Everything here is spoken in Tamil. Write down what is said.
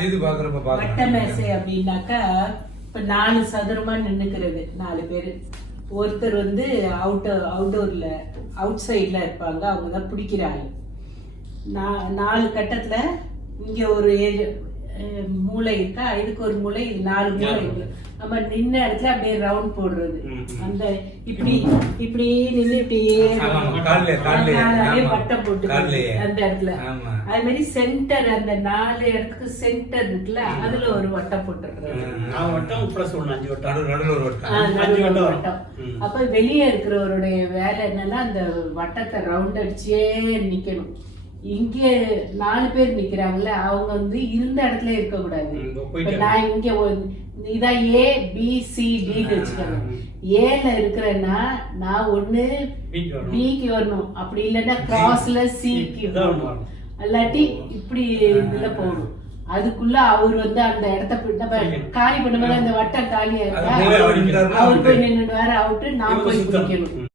இப்ப வட்ட பாக்கலாம் மேசை அப்படின்னாக்கா இப்ப நாலு சதுரமா நின்னுக்கிறது நாலு பேரு. ஒருத்தர் வந்து அவுட்டர் அவுட்டோர்ல அவுட் சைட்ல இருப்பாங்க அவங்க தான் பிடிக்கிற ஆளு. நா- நாலு கட்டத்துல இங்க ஒரு ஏழு மூளை இருக்கா? இதுக்கு ஒரு மூளை இது நாலு மூளை இருக்கு. நம்ம நின்ன இடத்துல அப்படியே ரவுண்ட் போடுறது. அந்த இப்படி இப்படி நின்னு இப்படியே போட்டு கால்லயே. அந்த இடத்துல. ஆமா. அது மாதிரி சென்டர் அந்த நாலு இடத்துக்கு சென்டர் இருக்குல்ல அதுல ஒரு வட்டம் போட்டுடுறது. நாலு வட்டம். அப்ப வெளியே இருக்கிறவருடைய வேலை என்னன்னா அந்த வட்டத்தை ரவுண்ட் அடிச்சே நிக்கணும். இங்க நாலு பேர் நிக்கிறாங்கல்ல அவங்க வந்து இருந்த இடத்துல இருக்க கூடாது நான் இங்க ஒரு- இதா ஏ பி சி டின்னு வச்சுக்கோங்க. ஏல இருக்கிறேன்னா நான் ஒண்ணு பிக்கு வரணும். அப்படி இல்லைன்னா கிராஸ்ல சிக்கு இதான் வரணும். இல்லாட்டி இப்படி இதுல போகணும். அதுக்குள்ள அவர் வந்து அந்த இடத்த காலி பண்ணும்போது அந்த வட்டம் காலியா இருக்கா? அவர் போய் out. நின்னுடுவாரு அவுட்டு நான் போய் சுத்தம். பிடிக்கணும் ம்.